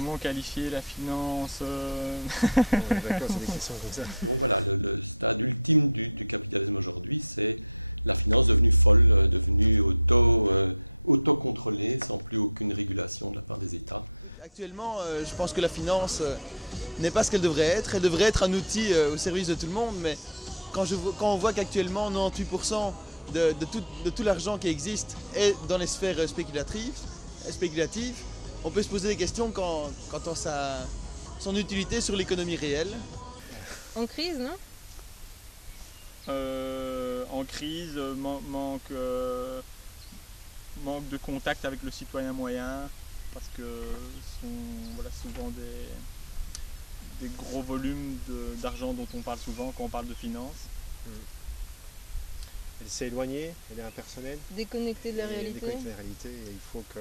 comment qualifier la finance Ouais, d'accord, c'est des questions comme ça. Actuellement, je pense que la finance n'est pas ce qu'elle devrait être. Elle devrait être un outil au service de tout le monde, mais quand on voit qu'actuellement 98% de tout l'argent qui existe est dans les sphères spéculatives, on peut se poser des questions quant à son utilité sur l'économie réelle. En crise, non? En crise, manque de contact avec le citoyen moyen, parce que ce sont voilà, souvent des gros volumes d'argent dont on parle souvent quand on parle de finance. Elle s'est éloignée, elle est impersonnelle. Déconnecté de la réalité. Déconnectée de la réalité, et il faut que...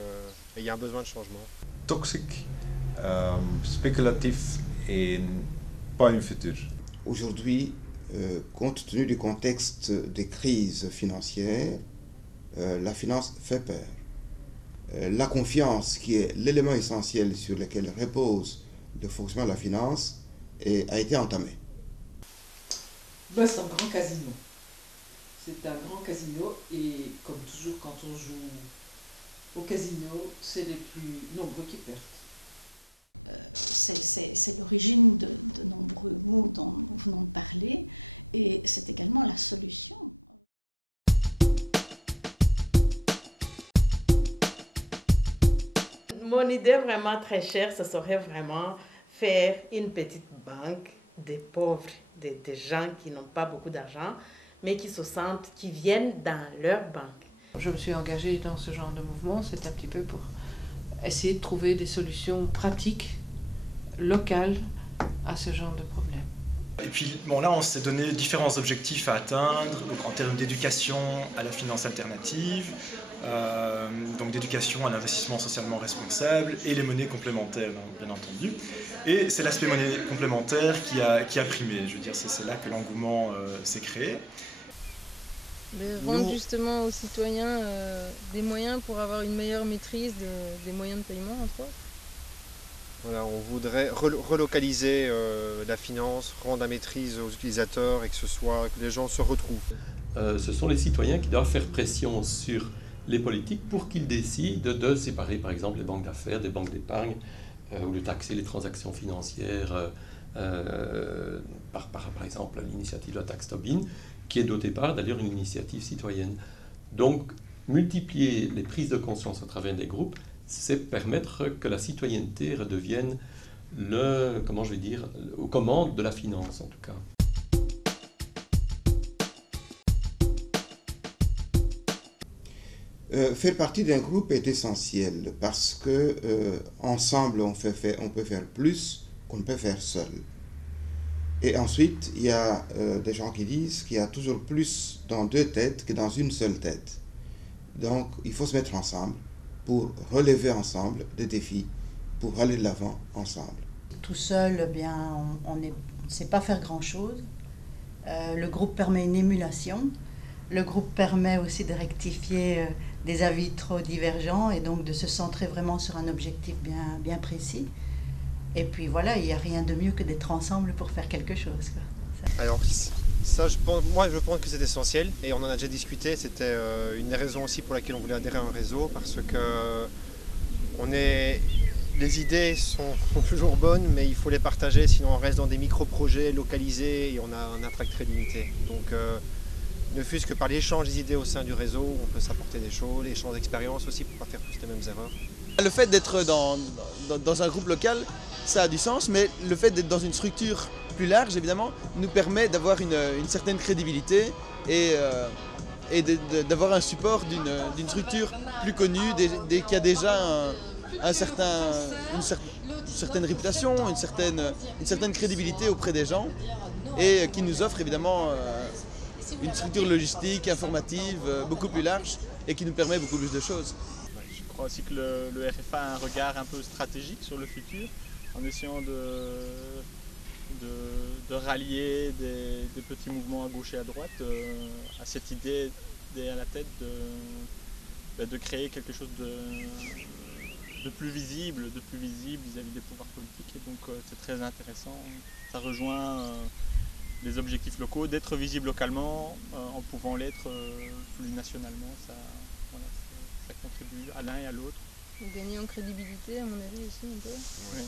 Et il y a un besoin de changement. Toxique, spéculatif et pas un futur. Aujourd'hui, compte tenu du contexte des crises financières, la finance fait peur. La confiance, qui est l'élément essentiel sur lequel repose le fonctionnement de la finance, a été entamée. C'est un grand casino. C'est un grand casino et comme toujours quand on joue au casino, c'est les plus nombreux qui perdent. Mon idée vraiment très chère, ce serait vraiment faire une petite banque des pauvres, des gens qui n'ont pas beaucoup d'argent, mais qui se sentent, qui viennent dans leur banque. Je me suis engagée dans ce genre de mouvement, c'est un petit peu pour essayer de trouver des solutions pratiques, locales, à ce genre de problème. Et puis bon, là on s'est donné différents objectifs à atteindre, donc en termes d'éducation à la finance alternative, donc d'éducation à l'investissement socialement responsable et les monnaies complémentaires bien entendu. Et c'est l'aspect monnaie complémentaire qui a primé, je veux dire c'est là que l'engouement s'est créé. De rendre justement aux citoyens des moyens pour avoir une meilleure maîtrise des moyens de paiement entre autres. Voilà, on voudrait relocaliser la finance, rendre la maîtrise aux utilisateurs et que les gens se retrouvent. Ce sont les citoyens qui doivent faire pression sur les politiques pour qu'ils décident de séparer par exemple les banques d'affaires des banques d'épargne ou de taxer les transactions financières par exemple l'initiative de la taxe Tobin, qui est au départ d'ailleurs une initiative citoyenne. Donc multiplier les prises de conscience à travers des groupes, c'est permettre que la citoyenneté redevienne aux commandes de la finance en tout cas. Faire partie d'un groupe est essentiel parce que ensemble on peut faire plus qu'on ne peut faire seul. Et ensuite, il y a des gens qui disent qu'il y a toujours plus dans deux têtes que dans une seule tête. Donc, il faut se mettre ensemble pour relever ensemble des défis, pour aller de l'avant ensemble. Tout seul, eh bien, on ne sait pas faire grand-chose. Le groupe permet une émulation. Le groupe permet aussi de rectifier des avis trop divergents et donc de se centrer vraiment sur un objectif bien précis. Et puis voilà, il n'y a rien de mieux que d'être ensemble pour faire quelque chose, quoi. Alors ça, moi je pense que c'est essentiel et on en a déjà discuté. C'était une des raisons aussi pour laquelle on voulait adhérer à un réseau, parce que les idées sont toujours bonnes, mais il faut les partager, sinon on reste dans des micro-projets localisés et on a un impact très limité. Donc ne fût-ce que par l'échange des idées au sein du réseau, on peut s'apporter des choses, l'échange d'expériences aussi pour ne pas faire tous les mêmes erreurs. Le fait d'être dans un groupe local, ça a du sens, mais le fait d'être dans une structure plus large, évidemment, nous permet d'avoir une certaine crédibilité et d'avoir un support d'une structure plus connue, qui a déjà une certaine réputation, une certaine crédibilité auprès des gens, et qui nous offre évidemment une structure logistique, informative, beaucoup plus large, et qui nous permet beaucoup plus de choses. Je crois aussi que le RFA a un regard un peu stratégique sur le futur, en essayant de rallier des petits mouvements à gauche et à droite à cette idée derrière la tête de créer quelque chose de plus visible vis-à-vis des pouvoirs politiques. Et donc c'est très intéressant. Ça rejoint les objectifs locaux, d'être visible localement en pouvant l'être plus nationalement. Ça contribue à l'un et à l'autre. Gagner en crédibilité, à mon avis, aussi un peu. Oui.